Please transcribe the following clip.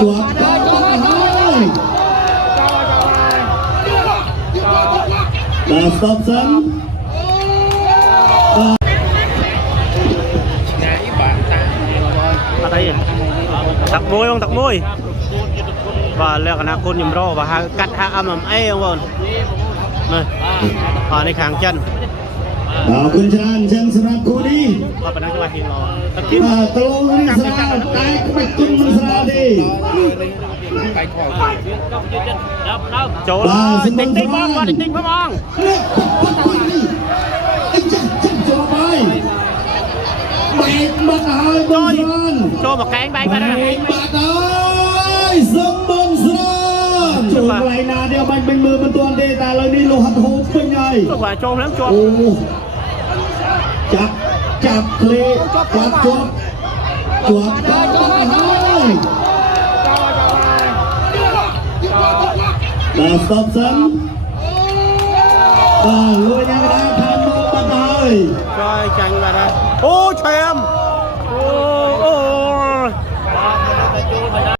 chuột hơi và stop sân ở đây tặc môi và leo cả côn nhầm rô và cắt hạ âm ấy không bọn này ở đây kháng chân ដល់គុណច្រើនចឹងសម្រាប់គូនេះ và bản năng cho bà hiền lò បាទក្លោនេះស្រាលតែក្បាច់គុណមិនស្រាលទេ chỗ tinh tinh bong và tinh bong អីចាស់ចាស់ចូលបាយបែកមកហើយបងស្រាន cho một cái bay vào đây បាត់ហើយសុំបងស្រានចូលកន្លែងណាទៀតបាច់មិនមើលមិនទាន់ទេតែឥឡូវនេះលោហត់ហូបពេញហើយ và cho lắm cho អូចាប់ឃ្លេចាប់ជាប់ហើយបាទ stop សិនបាទលួយយ៉ាងដែរខាងមកបាត់ហើយ rồi chành vào đây ô trời